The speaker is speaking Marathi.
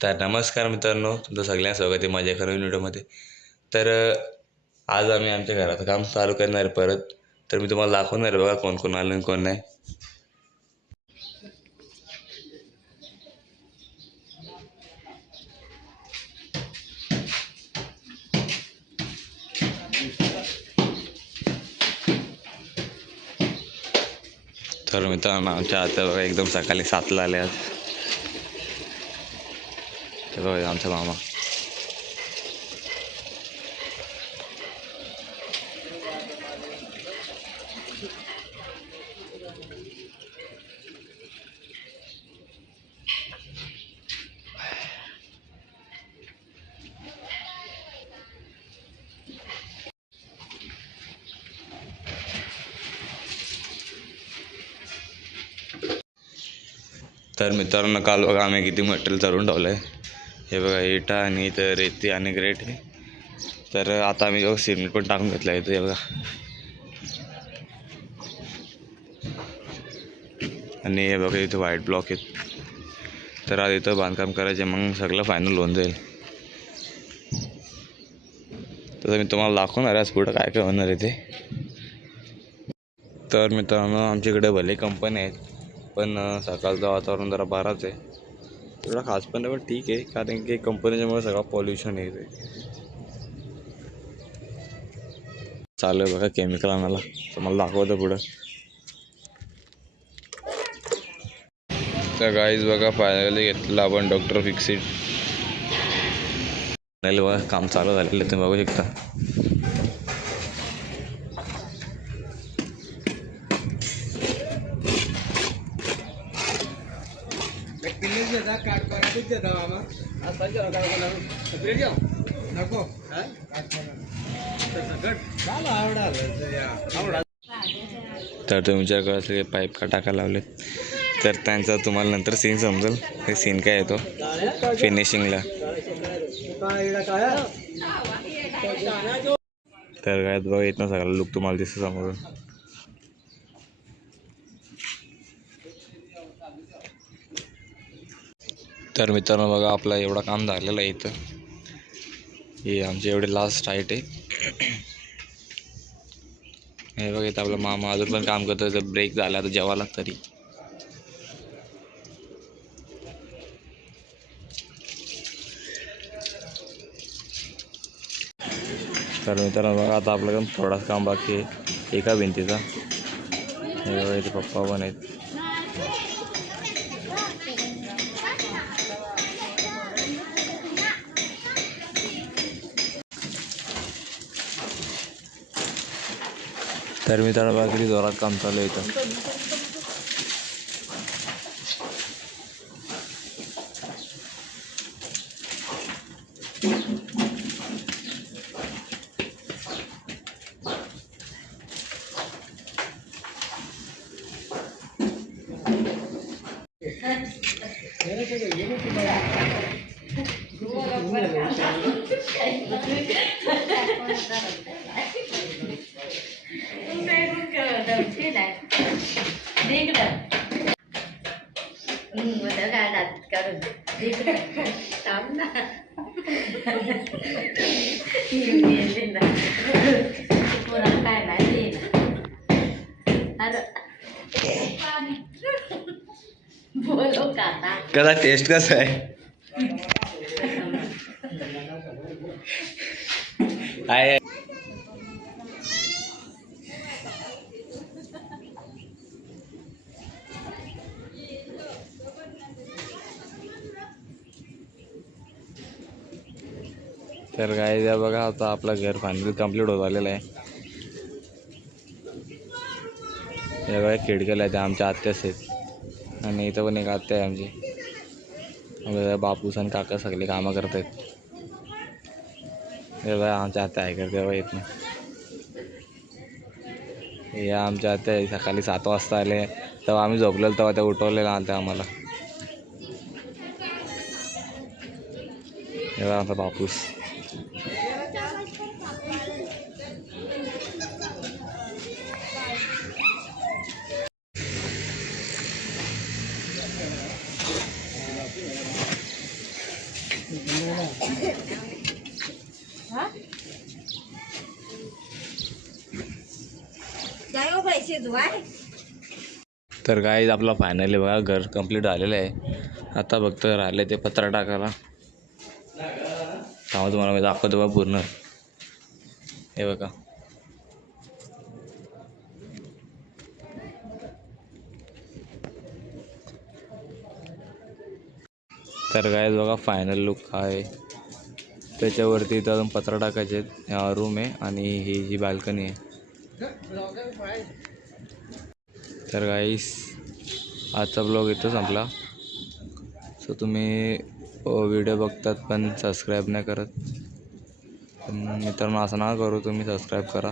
तर नमस्कार मित्रांनो, तुमचं सगळ्यांना स्वागत आहे माझ्या एका नवीन व्हिडिओमध्ये. तर आज आम्ही आमच्या घराचं काम चालू करणार आहे परत. तर मी तुम्हाला दाखवणार आहे बघा कोण कोण आलं आणि कोण नाही. तर मित्रांनो, आमच्या आता बघा एकदम सकाळी 7ला आले आज. तर बघा आमचा मामा. तर मित्रांनो, काल बघा आम्ही किती मटेरियल चढवून ठेवलं आहे. हे बघा इटा आणि इथं रेती आणि ग्रेट आहे. तर आता आम्ही बघा सिमेंट पण टाकून घेतलं आहे. हे बघा आणि हे बघा इथं व्हाईट ब्लॉक आहेत. तर आज इथं बांधकाम करायचे, मग सगळं फायनल होऊन जाईल. तर मी तुम्हाला दाखवणार आहे आज पुढं काय काय होणार आहे ते. तर मित्रांनो, आमच्याकडे भले कंपनी आहेत, पण सकाळचं वातावरण जरा बराच आहे. एवढा खास पण नाही, पण ठीक आहे, कारण की कंपनीच्यामुळे सगळं पॉल्युशन येते. चालू आहे बघा केमिकल आणायला, तुम्हाला दाखवतो पुढं. तर गाईज बघा फायनली घेतलं आपण डॉक्टर फिक्सिट. नाही बघा काम चालू झालेलं तुम्ही बघू शकता. तर तुम्ही विचार करा सगळे पाईप का टाकायला लावले, तर त्यांचा तुम्हाला नंतर सीन समजेल. हे सीन काय येतो फिनिशिंगला. तर काय बघा येत ना सगळा लुक तुम्हाला दिसतं समोरून. तर मित्रांनो बघा आपला एवढा काम झालेलं आहे इथं. हे आमचे एवढे लास्ट हाईट आहे. हे बघा इथं आपला मामा अजून पण काम करतो. तर ब्रेक झाला तर जेवायला तरी. तर मित्रांनो बघा आता आपल्याकडे थोडाच काम बाकी आहे एका भिंतीचा. हे बघा इथे पप्पा पण आहेत. तर मित्रांनो बघा किती जोरात काम चालू आहे इथं. कसा टेस्ट कसा आहे आहे. तर काय द्या बघा आता आपलं घर फायनली कंप्लीट होत आलेलं आहे. हे बघा खिडक्याला त्या आमच्या आत्याच आहेत आणि इथं पण एक आत्या आहे आमची. बापूस आणि काका सगळे कामं करत आहेत. हे बघा आमच्या आत्या आहे करते बघा येत नाही. हे आमच्या आत्या सकाळी 7 वाजता आले, तेव्हा आम्ही झोपलेलो तेव्हा त्या उठवलेलं आलं आम्हाला. हे बघा आमचा बापूस. तर गाईज आपला फायनली बघा घर कंप्लीट झालेलं आहे. आता फक्त राहिले ते पत्रा टाकायला. तेव्हा तुम्हाला मी दाखवतो बघा पूर्ण. हे बघा. तर गाईज बघा फायनल लुक आहे. त्याच्यावरती इथं अजून पत्रा टाकायचे. रूम आहे आणि ही जी बाल्कनी आहे. तर गाईस आजचा ब्लॉग इथं संपला. सो तुम्ही व्हिडिओ बघतात पण सबस्क्राईब नाही करत. मित्रांनो असं ना करू, तुम्ही सबस्क्राईब करा.